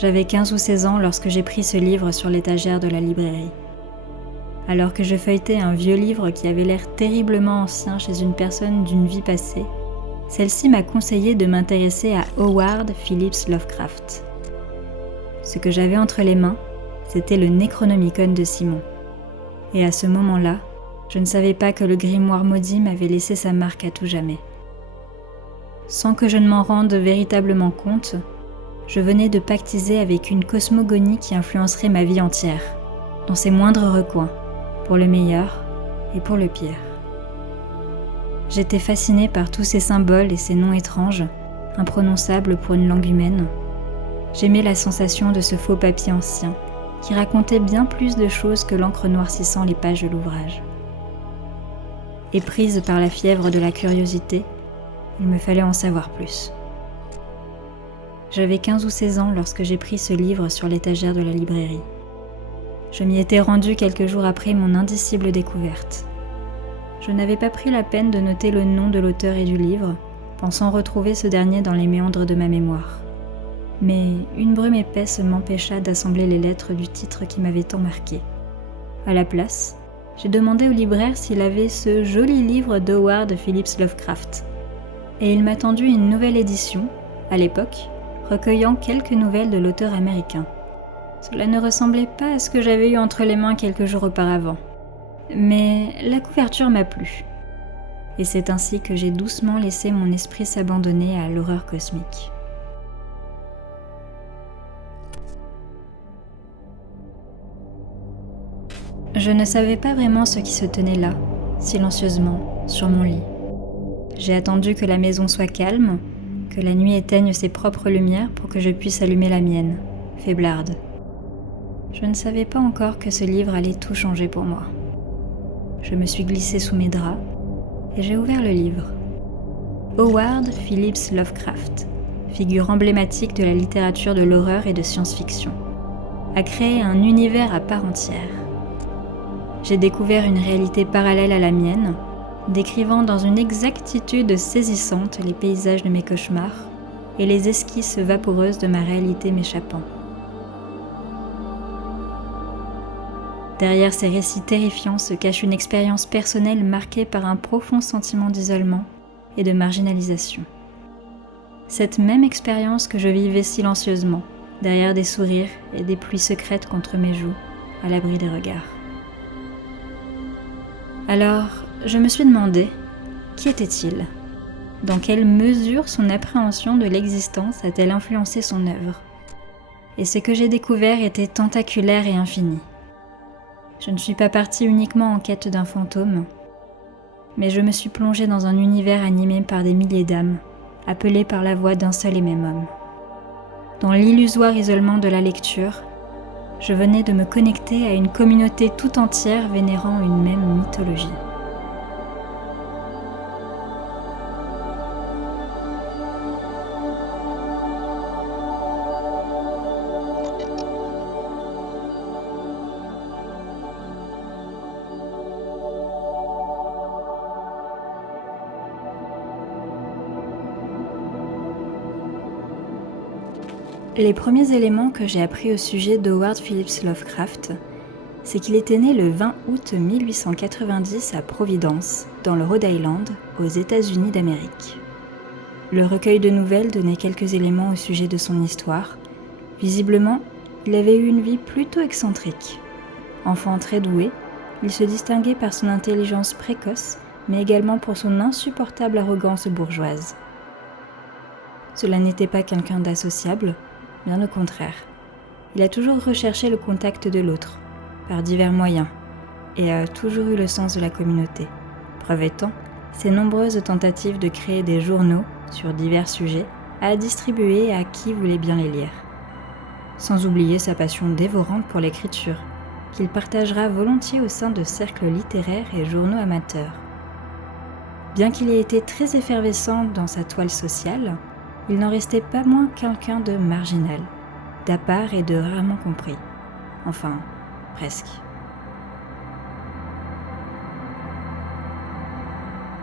J'avais 15 ou 16 ans lorsque j'ai pris ce livre sur l'étagère de la librairie. Alors que je feuilletais un vieux livre qui avait l'air terriblement ancien chez une personne d'une vie passée, celle-ci m'a conseillé de m'intéresser à Howard Phillips Lovecraft. Ce que j'avais entre les mains, c'était le Necronomicon de Simon. Et à ce moment-là, je ne savais pas que le grimoire maudit m'avait laissé sa marque à tout jamais. Sans que je ne m'en rende véritablement compte, je venais de pactiser avec une cosmogonie qui influencerait ma vie entière, dans ses moindres recoins, pour le meilleur et pour le pire. J'étais fascinée par tous ces symboles et ces noms étranges, imprononçables pour une langue humaine. J'aimais la sensation de ce faux papier ancien, qui racontait bien plus de choses que l'encre noircissant les pages de l'ouvrage. Et prise par la fièvre de la curiosité, il me fallait en savoir plus. J'avais 15 ou 16 ans lorsque j'ai pris ce livre sur l'étagère de la librairie. Je m'y étais rendue quelques jours après mon indicible découverte. Je n'avais pas pris la peine de noter le nom de l'auteur et du livre, pensant retrouver ce dernier dans les méandres de ma mémoire. Mais une brume épaisse m'empêcha d'assembler les lettres du titre qui m'avait tant marqué. À la place, j'ai demandé au libraire s'il avait ce joli livre d'Howard Phillips Lovecraft. Et il m'a tendu une nouvelle édition, à l'époque, recueillant quelques nouvelles de l'auteur américain. Cela ne ressemblait pas à ce que j'avais eu entre les mains quelques jours auparavant. Mais la couverture m'a plu. Et c'est ainsi que j'ai doucement laissé mon esprit s'abandonner à l'horreur cosmique. Je ne savais pas vraiment ce qui se tenait là, silencieusement, sur mon lit. J'ai attendu que la maison soit calme, que la nuit éteigne ses propres lumières pour que je puisse allumer la mienne, faiblarde. Je ne savais pas encore que ce livre allait tout changer pour moi. Je me suis glissée sous mes draps et j'ai ouvert le livre. Howard Phillips Lovecraft, figure emblématique de la littérature de l'horreur et de science-fiction, a créé un univers à part entière. J'ai découvert une réalité parallèle à la mienne, décrivant dans une exactitude saisissante les paysages de mes cauchemars et les esquisses vaporeuses de ma réalité m'échappant. Derrière ces récits terrifiants se cache une expérience personnelle marquée par un profond sentiment d'isolement et de marginalisation. Cette même expérience que je vivais silencieusement, derrière des sourires et des pluies secrètes contre mes joues, à l'abri des regards. Alors, je me suis demandé, qui était-il ? Dans quelle mesure son appréhension de l'existence a-t-elle influencé son œuvre ? Et ce que j'ai découvert était tentaculaire et infini. Je ne suis pas partie uniquement en quête d'un fantôme, mais je me suis plongée dans un univers animé par des milliers d'âmes, appelées par la voix d'un seul et même homme. Dans l'illusoire isolement de la lecture, je venais de me connecter à une communauté tout entière vénérant une même mythologie. Les premiers éléments que j'ai appris au sujet d'Howard Phillips Lovecraft, c'est qu'il était né le 20 août 1890 à Providence, dans le Rhode Island, aux États-Unis d'Amérique. Le recueil de nouvelles donnait quelques éléments au sujet de son histoire. Visiblement, il avait eu une vie plutôt excentrique. Enfant très doué, il se distinguait par son intelligence précoce, mais également pour son insupportable arrogance bourgeoise. Cela n'était pas quelqu'un d'associable, bien au contraire. Il a toujours recherché le contact de l'autre, par divers moyens, et a toujours eu le sens de la communauté. Preuve étant, ses nombreuses tentatives de créer des journaux sur divers sujets à distribuer à qui voulait bien les lire. Sans oublier sa passion dévorante pour l'écriture, qu'il partagera volontiers au sein de cercles littéraires et journaux amateurs. Bien qu'il ait été très effervescent dans sa toile sociale, il n'en restait pas moins quelqu'un de marginal, d'à part et de rarement compris. Enfin, presque.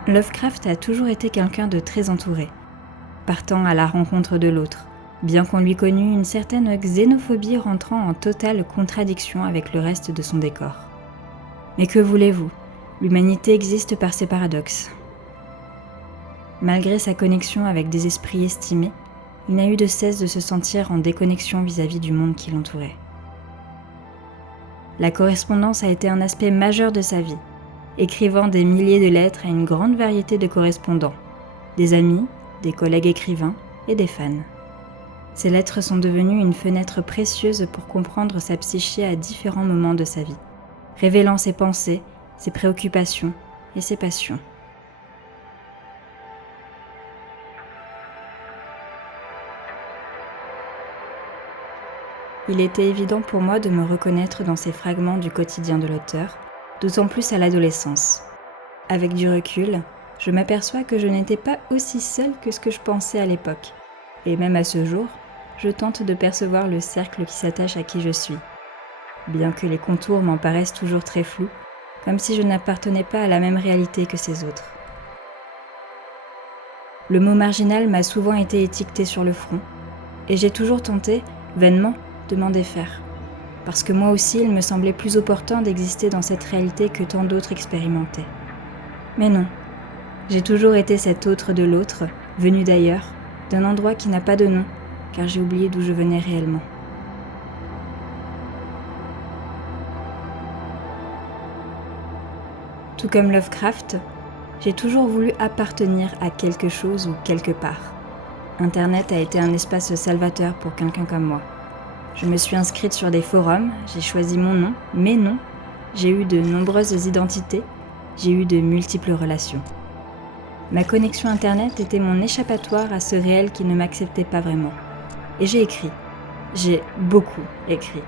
Lovecraft a toujours été quelqu'un de très entouré, partant à la rencontre de l'autre, bien qu'on lui connût une certaine xénophobie rentrant en totale contradiction avec le reste de son décor. Mais que voulez-vous ? L'humanité existe par ses paradoxes. Malgré sa connexion avec des esprits estimés, il n'a eu de cesse de se sentir en déconnexion vis-à-vis du monde qui l'entourait. La correspondance a été un aspect majeur de sa vie, écrivant des milliers de lettres à une grande variété de correspondants, des amis, des collègues écrivains et des fans. Ces lettres sont devenues une fenêtre précieuse pour comprendre sa psyché à différents moments de sa vie, révélant ses pensées, ses préoccupations et ses passions. Il était évident pour moi de me reconnaître dans ces fragments du quotidien de l'auteur, d'autant plus à l'adolescence. Avec du recul, je m'aperçois que je n'étais pas aussi seule que ce que je pensais à l'époque. Et même à ce jour, je tente de percevoir le cercle qui s'attache à qui je suis. Bien que les contours m'en paraissent toujours très flous, comme si je n'appartenais pas à la même réalité que ces autres. Le mot marginal m'a souvent été étiqueté sur le front, et j'ai toujours tenté, vainement, de m'en défaire. Parce que moi aussi, il me semblait plus opportun d'exister dans cette réalité que tant d'autres expérimentaient. Mais non, j'ai toujours été cet autre de l'autre, venu d'ailleurs, d'un endroit qui n'a pas de nom, car j'ai oublié d'où je venais réellement. Tout comme Lovecraft, j'ai toujours voulu appartenir à quelque chose ou quelque part. Internet a été un espace salvateur pour quelqu'un comme moi. Je me suis inscrite sur des forums, j'ai choisi mon nom, mes noms, j'ai eu de nombreuses identités, j'ai eu de multiples relations. Ma connexion Internet était mon échappatoire à ce réel qui ne m'acceptait pas vraiment. Et j'ai écrit. J'ai beaucoup écrit.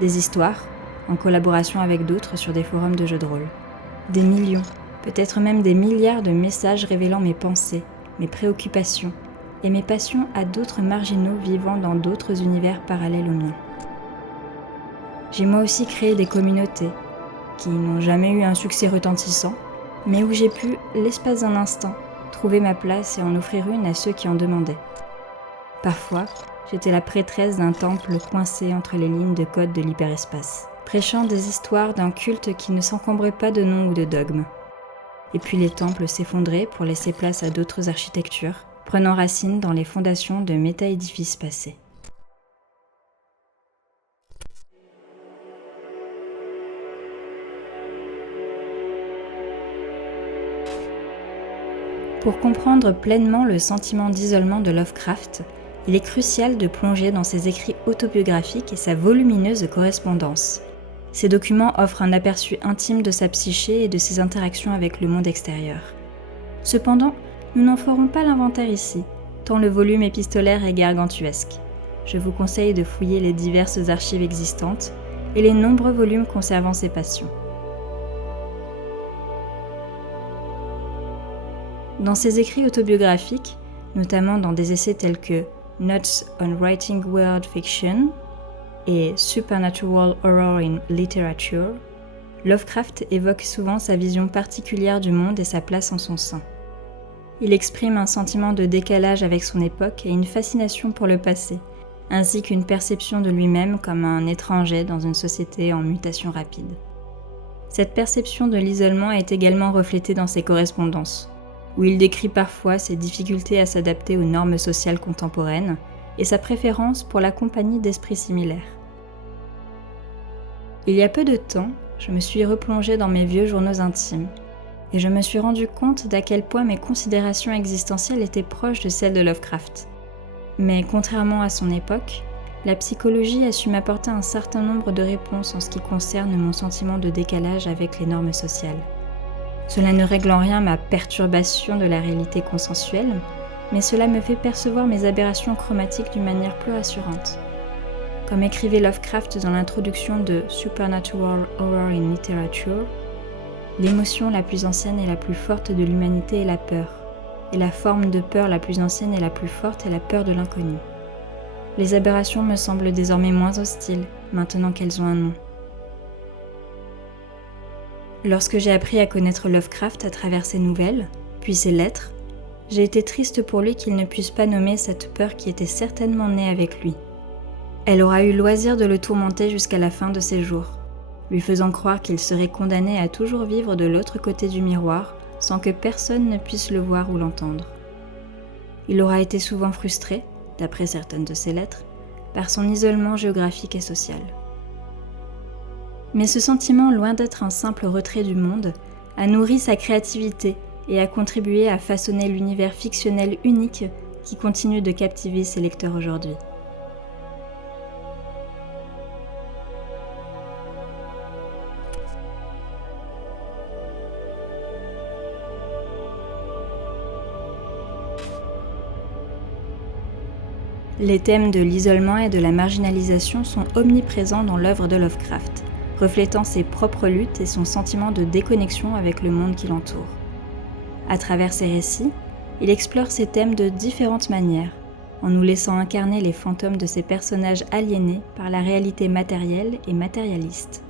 Des histoires, en collaboration avec d'autres sur des forums de jeux de rôle. Des millions, peut-être même des milliards de messages révélant mes pensées, mes préoccupations, et mes passions à d'autres marginaux vivant dans d'autres univers parallèles aux miens. J'ai moi aussi créé des communautés qui n'ont jamais eu un succès retentissant, mais où j'ai pu, l'espace d'un instant, trouver ma place et en offrir une à ceux qui en demandaient. Parfois, j'étais la prêtresse d'un temple coincé entre les lignes de code de l'hyperespace, prêchant des histoires d'un culte qui ne s'encombrait pas de noms ou de dogmes. Et puis les temples s'effondraient pour laisser place à d'autres architectures, prenant racine dans les fondations de méta-édifices passés. Pour comprendre pleinement le sentiment d'isolement de Lovecraft, il est crucial de plonger dans ses écrits autobiographiques et sa volumineuse correspondance. Ces documents offrent un aperçu intime de sa psyché et de ses interactions avec le monde extérieur. Cependant, nous n'en ferons pas l'inventaire ici, tant le volume épistolaire est gargantuesque. Je vous conseille de fouiller les diverses archives existantes et les nombreux volumes conservant ses passions. Dans ses écrits autobiographiques, notamment dans des essais tels que Notes on Writing World Fiction et Supernatural Horror in Literature, Lovecraft évoque souvent sa vision particulière du monde et sa place en son sein. Il exprime un sentiment de décalage avec son époque et une fascination pour le passé, ainsi qu'une perception de lui-même comme un étranger dans une société en mutation rapide. Cette perception de l'isolement est également reflétée dans ses correspondances, où il décrit parfois ses difficultés à s'adapter aux normes sociales contemporaines et sa préférence pour la compagnie d'esprits similaires. Il y a peu de temps, je me suis replongée dans mes vieux journaux intimes, et je me suis rendu compte d'à quel point mes considérations existentielles étaient proches de celles de Lovecraft. Mais contrairement à son époque, la psychologie a su m'apporter un certain nombre de réponses en ce qui concerne mon sentiment de décalage avec les normes sociales. Cela ne règle en rien ma perturbation de la réalité consensuelle, mais cela me fait percevoir mes aberrations chromatiques d'une manière plus rassurante. Comme écrivait Lovecraft dans l'introduction de Supernatural Horror in Literature, l'émotion la plus ancienne et la plus forte de l'humanité est la peur, et la forme de peur la plus ancienne et la plus forte est la peur de l'inconnu. Les aberrations me semblent désormais moins hostiles, maintenant qu'elles ont un nom. Lorsque j'ai appris à connaître Lovecraft à travers ses nouvelles, puis ses lettres, J'ai été triste pour lui qu'il ne puisse pas nommer cette peur qui était certainement née avec lui. Elle aura eu loisir de le tourmenter jusqu'à la fin de ses jours, lui faisant croire qu'il serait condamné à toujours vivre de l'autre côté du miroir sans que personne ne puisse le voir ou l'entendre. Il aura été souvent frustré, d'après certaines de ses lettres, par son isolement géographique et social. Mais ce sentiment, loin d'être un simple retrait du monde, a nourri sa créativité et a contribué à façonner l'univers fictionnel unique qui continue de captiver ses lecteurs aujourd'hui. Les thèmes de l'isolement et de la marginalisation sont omniprésents dans l'œuvre de Lovecraft, reflétant ses propres luttes et son sentiment de déconnexion avec le monde qui l'entoure. À travers ses récits, il explore ces thèmes de différentes manières, en nous laissant incarner les fantômes de ces personnages aliénés par la réalité matérielle et matérialiste.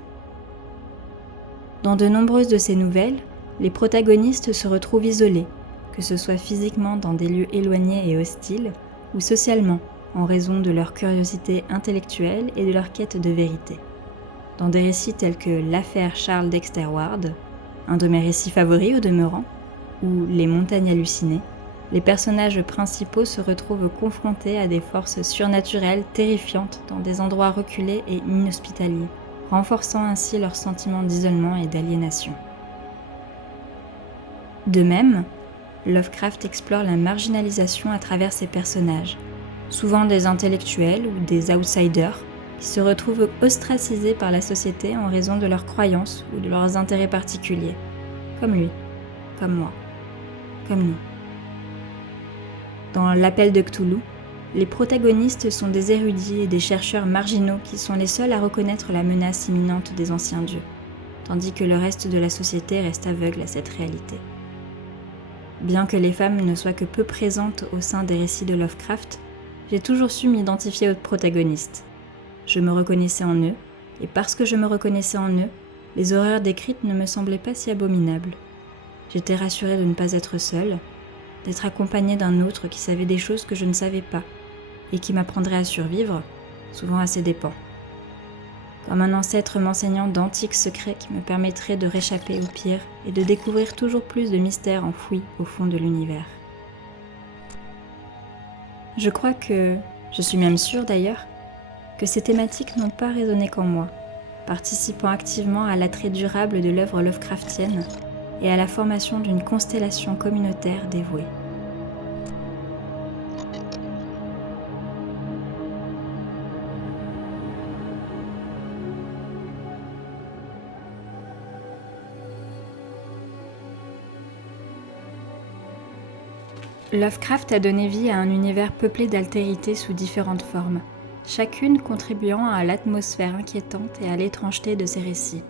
Dans de nombreuses de ses nouvelles, les protagonistes se retrouvent isolés, que ce soit physiquement dans des lieux éloignés et hostiles, ou socialement, en raison de leur curiosité intellectuelle et de leur quête de vérité. Dans des récits tels que l'affaire Charles Dexter Ward, un de mes récits favoris au demeurant, ou Les montagnes hallucinées, les personnages principaux se retrouvent confrontés à des forces surnaturelles terrifiantes dans des endroits reculés et inhospitaliers, renforçant ainsi leur sentiment d'isolement et d'aliénation. De même, Lovecraft explore la marginalisation à travers ses personnages, souvent des intellectuels ou des outsiders, qui se retrouvent ostracisés par la société en raison de leurs croyances ou de leurs intérêts particuliers, comme lui, comme moi, comme nous. Dans L'Appel de Cthulhu, les protagonistes sont des érudits et des chercheurs marginaux qui sont les seuls à reconnaître la menace imminente des anciens dieux, tandis que le reste de la société reste aveugle à cette réalité. Bien que les femmes ne soient que peu présentes au sein des récits de Lovecraft, j'ai toujours su m'identifier aux protagonistes. Je me reconnaissais en eux, et parce que je me reconnaissais en eux, les horreurs décrites ne me semblaient pas si abominables. J'étais rassurée de ne pas être seule, d'être accompagnée d'un autre qui savait des choses que je ne savais pas, et qui m'apprendrait à survivre, souvent à ses dépens. Comme un ancêtre m'enseignant d'antiques secrets qui me permettraient de réchapper au pire et de découvrir toujours plus de mystères enfouis au fond de l'univers. Je crois que, je suis même sûre d'ailleurs, que ces thématiques n'ont pas résonné qu'en moi, participant activement à l'attrait durable de l'œuvre Lovecraftienne et à la formation d'une constellation communautaire dévouée. Lovecraft a donné vie à un univers peuplé d'altérités sous différentes formes, chacune contribuant à l'atmosphère inquiétante et à l'étrangeté de ses récits.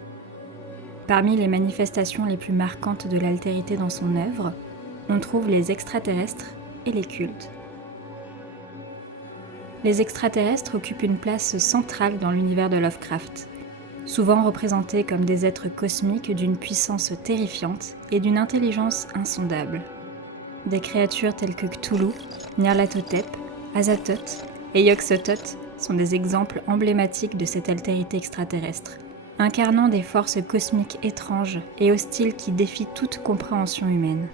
Parmi les manifestations les plus marquantes de l'altérité dans son œuvre, on trouve les extraterrestres et les cultes. Les extraterrestres occupent une place centrale dans l'univers de Lovecraft, souvent représentés comme des êtres cosmiques d'une puissance terrifiante et d'une intelligence insondable. Des créatures telles que Cthulhu, Nyarlathotep, Azathoth et Yog-Sothoth sont des exemples emblématiques de cette altérité extraterrestre, incarnant des forces cosmiques étranges et hostiles qui défient toute compréhension humaine.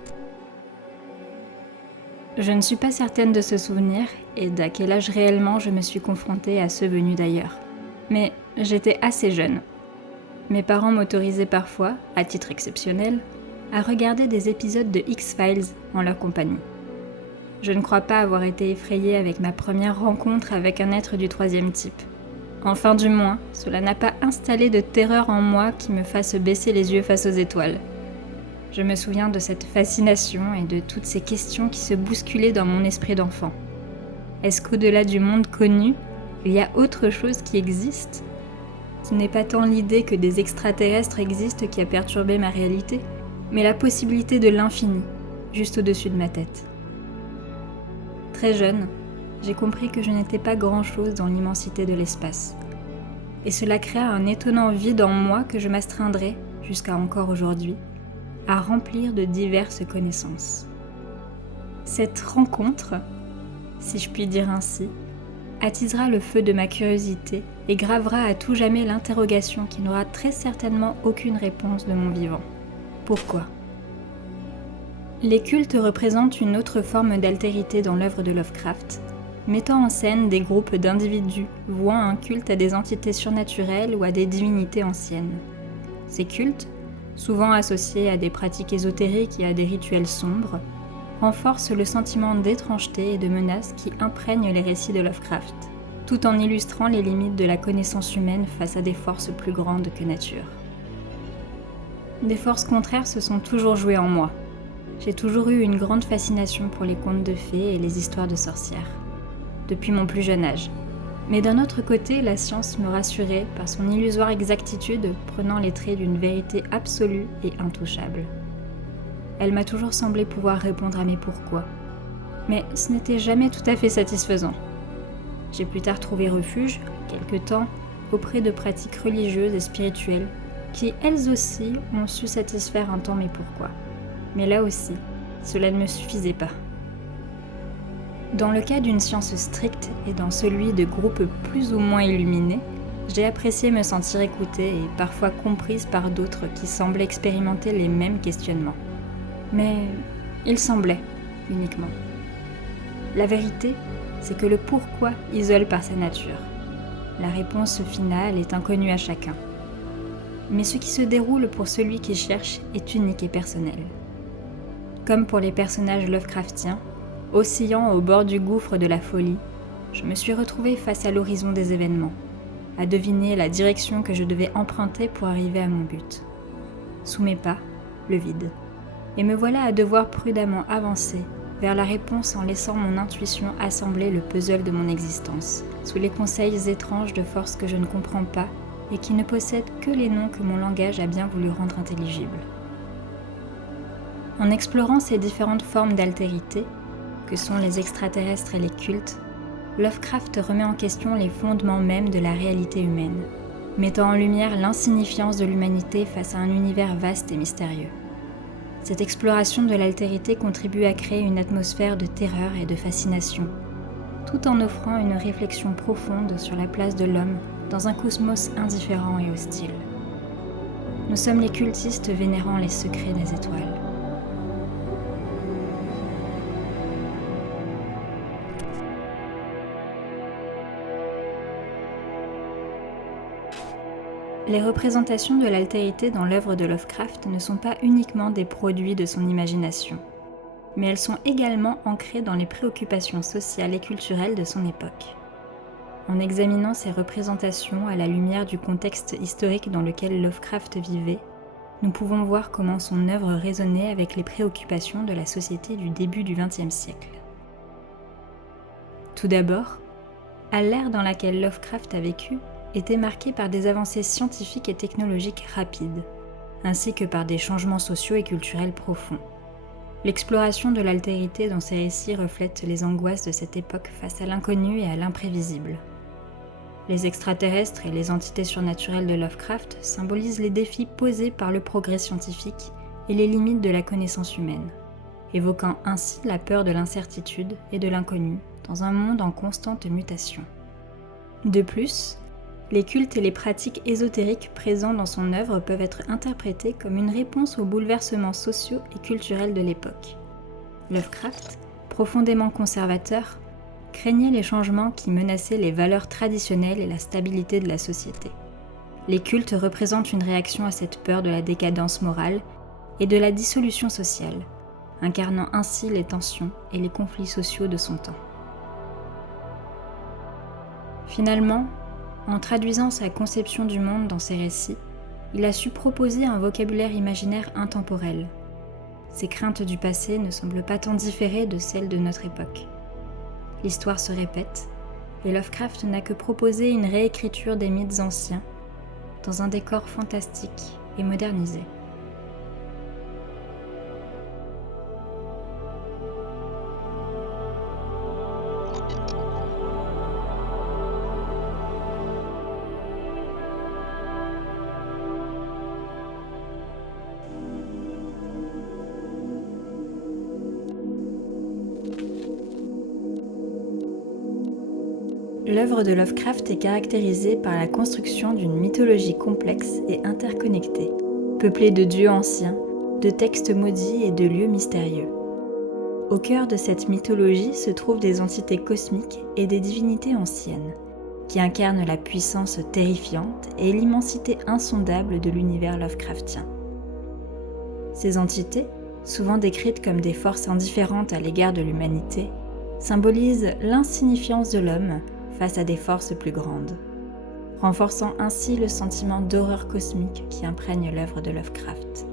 Je ne suis pas certaine de ce souvenir et d'à quel âge réellement je me suis confrontée à ceux venus d'ailleurs. Mais j'étais assez jeune. Mes parents m'autorisaient parfois, à titre exceptionnel, à regarder des épisodes de X-Files en leur compagnie. Je ne crois pas avoir été effrayée avec ma première rencontre avec un être du troisième type. Enfin du moins, cela n'a pas installé de terreur en moi qui me fasse baisser les yeux face aux étoiles. Je me souviens de cette fascination et de toutes ces questions qui se bousculaient dans mon esprit d'enfant. Est-ce qu'au-delà du monde connu, il y a autre chose qui existe ? Ce n'est pas tant l'idée que des extraterrestres existent qui a perturbé ma réalité, mais la possibilité de l'infini, juste au-dessus de ma tête. Très jeune, j'ai compris que je n'étais pas grand-chose dans l'immensité de l'espace. Et cela créa un étonnant vide en moi que je m'astreindrai, jusqu'à encore aujourd'hui, à remplir de diverses connaissances. Cette rencontre, si je puis dire ainsi, attisera le feu de ma curiosité et gravera à tout jamais l'interrogation qui n'aura très certainement aucune réponse de mon vivant. Pourquoi ? Les cultes représentent une autre forme d'altérité dans l'œuvre de Lovecraft, mettant en scène des groupes d'individus vouant un culte à des entités surnaturelles ou à des divinités anciennes. Ces cultes, souvent associés à des pratiques ésotériques et à des rituels sombres, renforcent le sentiment d'étrangeté et de menace qui imprègne les récits de Lovecraft, tout en illustrant les limites de la connaissance humaine face à des forces plus grandes que nature. Des forces contraires se sont toujours jouées en moi. J'ai toujours eu une grande fascination pour les contes de fées et les histoires de sorcières, depuis mon plus jeune âge. Mais d'un autre côté, la science me rassurait par son illusoire exactitude, prenant les traits d'une vérité absolue et intouchable. Elle m'a toujours semblé pouvoir répondre à mes pourquoi, mais ce n'était jamais tout à fait satisfaisant. J'ai plus tard trouvé refuge, quelque temps, auprès de pratiques religieuses et spirituelles qui, elles aussi, ont su satisfaire un temps mes pourquoi. Mais là aussi, cela ne me suffisait pas. Dans le cas d'une science stricte et dans celui de groupes plus ou moins illuminés, j'ai apprécié me sentir écoutée et parfois comprise par d'autres qui semblaient expérimenter les mêmes questionnements. Mais ils semblaient, uniquement. La vérité, c'est que le pourquoi isole par sa nature. La réponse finale est inconnue à chacun. Mais ce qui se déroule pour celui qui cherche est unique et personnel. Comme pour les personnages Lovecraftiens, oscillant au bord du gouffre de la folie, je me suis retrouvée face à l'horizon des événements, à deviner la direction que je devais emprunter pour arriver à mon but. Sous mes pas, le vide. Et me voilà à devoir prudemment avancer vers la réponse en laissant mon intuition assembler le puzzle de mon existence, sous les conseils étranges de forces que je ne comprends pas et qui ne possèdent que les noms que mon langage a bien voulu rendre intelligibles. En explorant ces différentes formes d'altérité, que sont les extraterrestres et les cultes, Lovecraft remet en question les fondements mêmes de la réalité humaine, mettant en lumière l'insignifiance de l'humanité face à un univers vaste et mystérieux. Cette exploration de l'altérité contribue à créer une atmosphère de terreur et de fascination, tout en offrant une réflexion profonde sur la place de l'homme dans un cosmos indifférent et hostile. Nous sommes les cultistes vénérant les secrets des étoiles. Les représentations de l'altérité dans l'œuvre de Lovecraft ne sont pas uniquement des produits de son imagination, mais elles sont également ancrées dans les préoccupations sociales et culturelles de son époque. En examinant ces représentations à la lumière du contexte historique dans lequel Lovecraft vivait, nous pouvons voir comment son œuvre résonnait avec les préoccupations de la société du début du XXe siècle. Tout d'abord, à l'ère dans laquelle Lovecraft a vécu, était marquée par des avancées scientifiques et technologiques rapides, ainsi que par des changements sociaux et culturels profonds. L'exploration de l'altérité dans ces récits reflète les angoisses de cette époque face à l'inconnu et à l'imprévisible. Les extraterrestres et les entités surnaturelles de Lovecraft symbolisent les défis posés par le progrès scientifique et les limites de la connaissance humaine, évoquant ainsi la peur de l'incertitude et de l'inconnu dans un monde en constante mutation. De plus, les cultes et les pratiques ésotériques présents dans son œuvre peuvent être interprétés comme une réponse aux bouleversements sociaux et culturels de l'époque. Lovecraft, profondément conservateur, craignait les changements qui menaçaient les valeurs traditionnelles et la stabilité de la société. Les cultes représentent une réaction à cette peur de la décadence morale et de la dissolution sociale, incarnant ainsi les tensions et les conflits sociaux de son temps. Finalement, en traduisant sa conception du monde dans ses récits, il a su proposer un vocabulaire imaginaire intemporel. Ses craintes du passé ne semblent pas tant différer de celles de notre époque. L'histoire se répète, et Lovecraft n'a que proposé une réécriture des mythes anciens, dans un décor fantastique et modernisé. L'œuvre de Lovecraft est caractérisée par la construction d'une mythologie complexe et interconnectée, peuplée de dieux anciens, de textes maudits et de lieux mystérieux. Au cœur de cette mythologie se trouvent des entités cosmiques et des divinités anciennes, qui incarnent la puissance terrifiante et l'immensité insondable de l'univers Lovecraftien. Ces entités, souvent décrites comme des forces indifférentes à l'égard de l'humanité, symbolisent l'insignifiance de l'homme face à des forces plus grandes, renforçant ainsi le sentiment d'horreur cosmique qui imprègne l'œuvre de Lovecraft.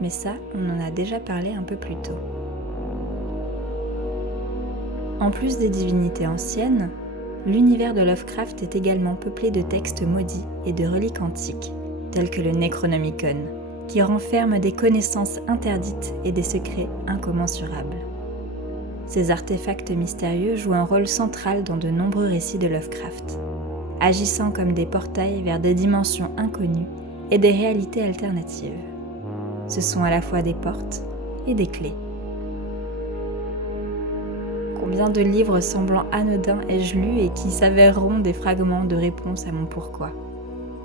Mais ça, on en a déjà parlé un peu plus tôt. En plus des divinités anciennes, l'univers de Lovecraft est également peuplé de textes maudits et de reliques antiques, tels que le Necronomicon, qui renferme des connaissances interdites et des secrets incommensurables. Ces artefacts mystérieux jouent un rôle central dans de nombreux récits de Lovecraft, agissant comme des portails vers des dimensions inconnues et des réalités alternatives. Ce sont à la fois des portes et des clés. Combien de livres semblant anodins ai-je lus et qui s'avéreront des fragments de réponse à mon pourquoi.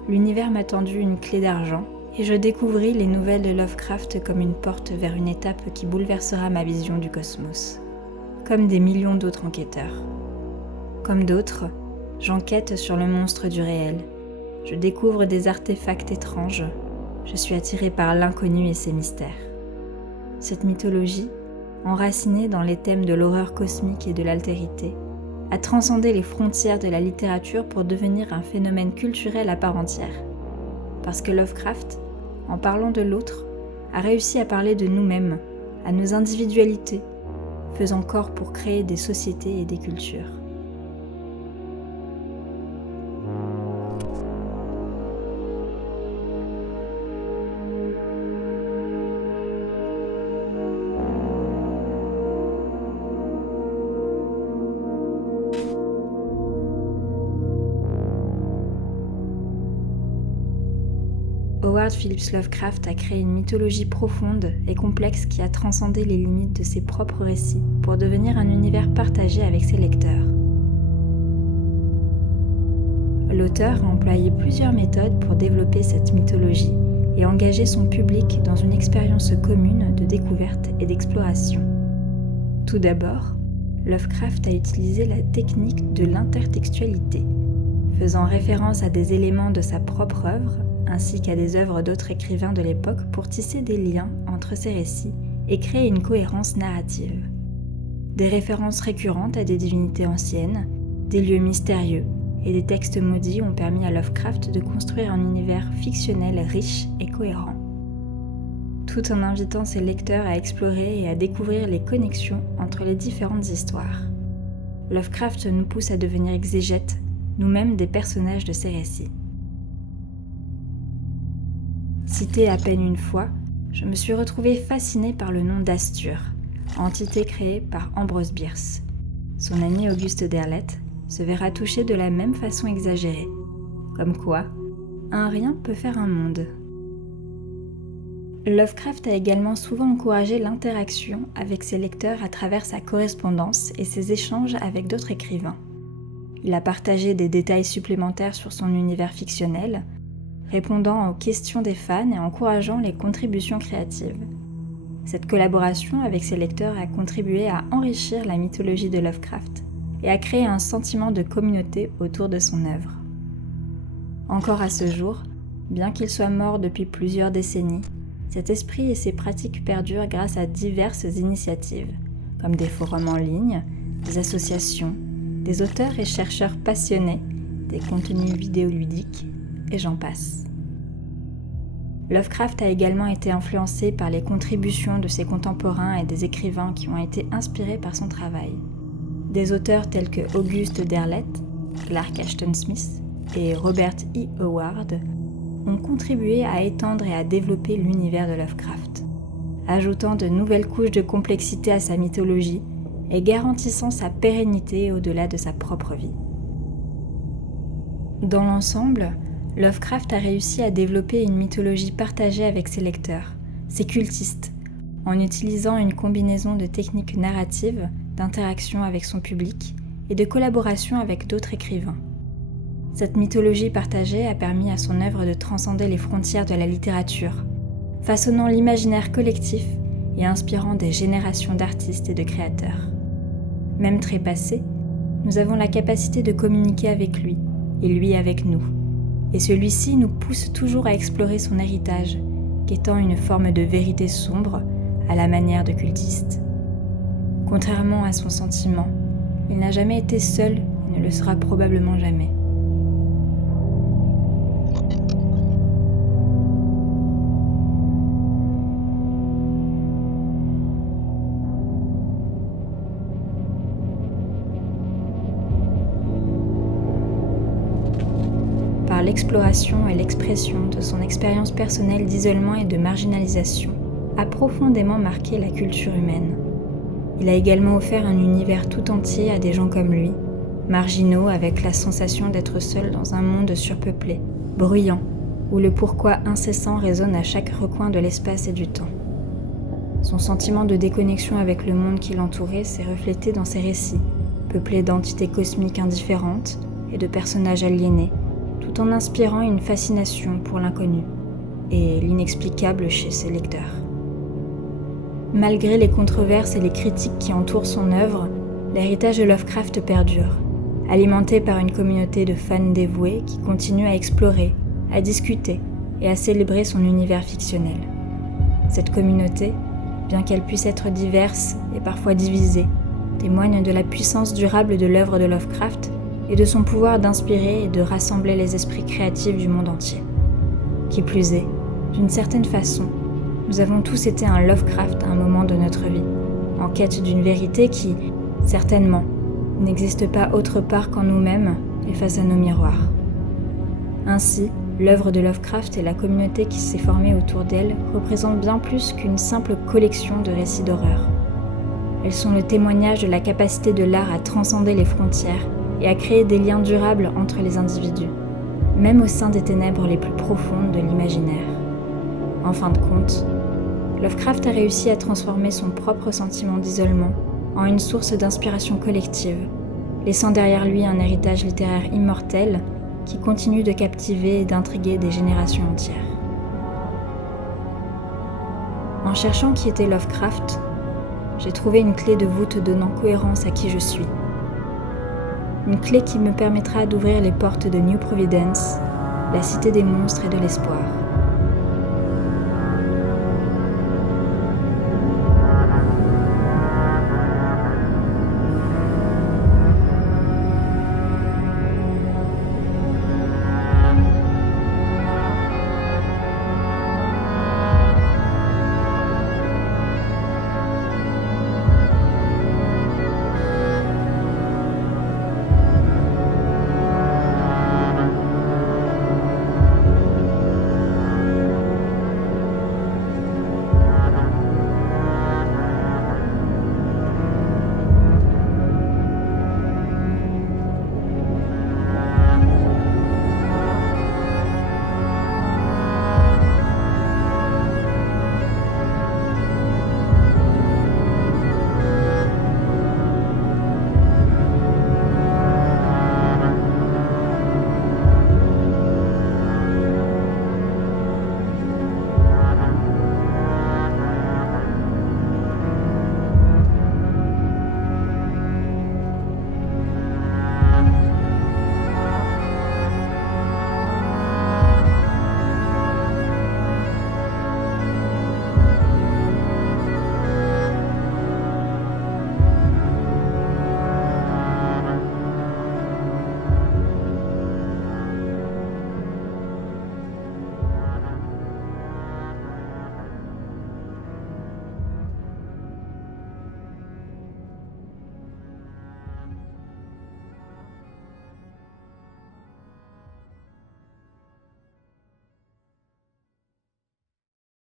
L'univers m'a tendu une clé d'argent et je découvris les nouvelles de Lovecraft comme une porte vers une étape qui bouleversera ma vision du cosmos. Comme des millions d'autres enquêteurs. Comme d'autres, j'enquête sur le monstre du réel. Je découvre des artefacts étranges. Je suis attirée par l'inconnu et ses mystères. Cette mythologie, enracinée dans les thèmes de l'horreur cosmique et de l'altérité, a transcendé les frontières de la littérature pour devenir un phénomène culturel à part entière. Parce que Lovecraft, en parlant de l'autre, a réussi à parler de nous-mêmes, à nos individualités, faisant corps pour créer des sociétés et des cultures. Howard Phillips Lovecraft a créé une mythologie profonde et complexe qui a transcendé les limites de ses propres récits pour devenir un univers partagé avec ses lecteurs. L'auteur a employé plusieurs méthodes pour développer cette mythologie et engager son public dans une expérience commune de découverte et d'exploration. Tout d'abord, Lovecraft a utilisé la technique de l'intertextualité, faisant référence à des éléments de sa propre œuvre ainsi qu'à des œuvres d'autres écrivains de l'époque pour tisser des liens entre ces récits et créer une cohérence narrative. Des références récurrentes à des divinités anciennes, des lieux mystérieux et des textes maudits ont permis à Lovecraft de construire un univers fictionnel riche et cohérent, tout en invitant ses lecteurs à explorer et à découvrir les connexions entre les différentes histoires. Lovecraft nous pousse à devenir exégètes, nous-mêmes des personnages de ses récits. Cité à peine une fois, je me suis retrouvée fascinée par le nom d'Astur, entité créée par Ambrose Bierce. Son ami Auguste Derleth se verra touché de la même façon exagérée. Comme quoi, un rien peut faire un monde. Lovecraft a également souvent encouragé l'interaction avec ses lecteurs à travers sa correspondance et ses échanges avec d'autres écrivains. Il a partagé des détails supplémentaires sur son univers fictionnel, répondant aux questions des fans et encourageant les contributions créatives. Cette collaboration avec ses lecteurs a contribué à enrichir la mythologie de Lovecraft et à créer un sentiment de communauté autour de son œuvre. Encore à ce jour, bien qu'il soit mort depuis plusieurs décennies, cet esprit et ses pratiques perdurent grâce à diverses initiatives, comme des forums en ligne, des associations, des auteurs et chercheurs passionnés, des contenus vidéoludiques, et j'en passe. Lovecraft a également été influencé par les contributions de ses contemporains et des écrivains qui ont été inspirés par son travail. Des auteurs tels que Auguste Derleth, Clark Ashton Smith et Robert E. Howard ont contribué à étendre et à développer l'univers de Lovecraft, ajoutant de nouvelles couches de complexité à sa mythologie et garantissant sa pérennité au-delà de sa propre vie. Dans l'ensemble, Lovecraft a réussi à développer une mythologie partagée avec ses lecteurs, ses cultistes, en utilisant une combinaison de techniques narratives, d'interaction avec son public et de collaboration avec d'autres écrivains. Cette mythologie partagée a permis à son œuvre de transcender les frontières de la littérature, façonnant l'imaginaire collectif et inspirant des générations d'artistes et de créateurs. Même trépassés, nous avons la capacité de communiquer avec lui, et lui avec nous. Et celui-ci nous pousse toujours à explorer son héritage, qu'étant une forme de vérité sombre à la manière de cultiste. Contrairement à son sentiment, il n'a jamais été seul et ne le sera probablement jamais. Par l'exploration et l'expression de son expérience personnelle d'isolement et de marginalisation, a profondément marqué la culture humaine. Il a également offert un univers tout entier à des gens comme lui, marginaux avec la sensation d'être seuls dans un monde surpeuplé, bruyant, où le pourquoi incessant résonne à chaque recoin de l'espace et du temps. Son sentiment de déconnexion avec le monde qui l'entourait s'est reflété dans ses récits, peuplés d'entités cosmiques indifférentes et de personnages aliénés, tout en inspirant une fascination pour l'inconnu et l'inexplicable chez ses lecteurs. Malgré les controverses et les critiques qui entourent son œuvre, l'héritage de Lovecraft perdure, alimenté par une communauté de fans dévoués qui continuent à explorer, à discuter et à célébrer son univers fictionnel. Cette communauté, bien qu'elle puisse être diverse et parfois divisée, témoigne de la puissance durable de l'œuvre de Lovecraft et de son pouvoir d'inspirer et de rassembler les esprits créatifs du monde entier. Qui plus est, d'une certaine façon, nous avons tous été un Lovecraft à un moment de notre vie, en quête d'une vérité qui, certainement, n'existe pas autre part qu'en nous-mêmes et face à nos miroirs. Ainsi, l'œuvre de Lovecraft et la communauté qui s'est formée autour d'elle représentent bien plus qu'une simple collection de récits d'horreur. Elles sont le témoignage de la capacité de l'art à transcender les frontières et à créer des liens durables entre les individus, même au sein des ténèbres les plus profondes de l'imaginaire. En fin de compte, Lovecraft a réussi à transformer son propre sentiment d'isolement en une source d'inspiration collective, laissant derrière lui un héritage littéraire immortel qui continue de captiver et d'intriguer des générations entières. En cherchant qui était Lovecraft, j'ai trouvé une clé de voûte donnant cohérence à qui je suis. Une clé qui me permettra d'ouvrir les portes de New Providence, la cité des monstres et de l'espoir.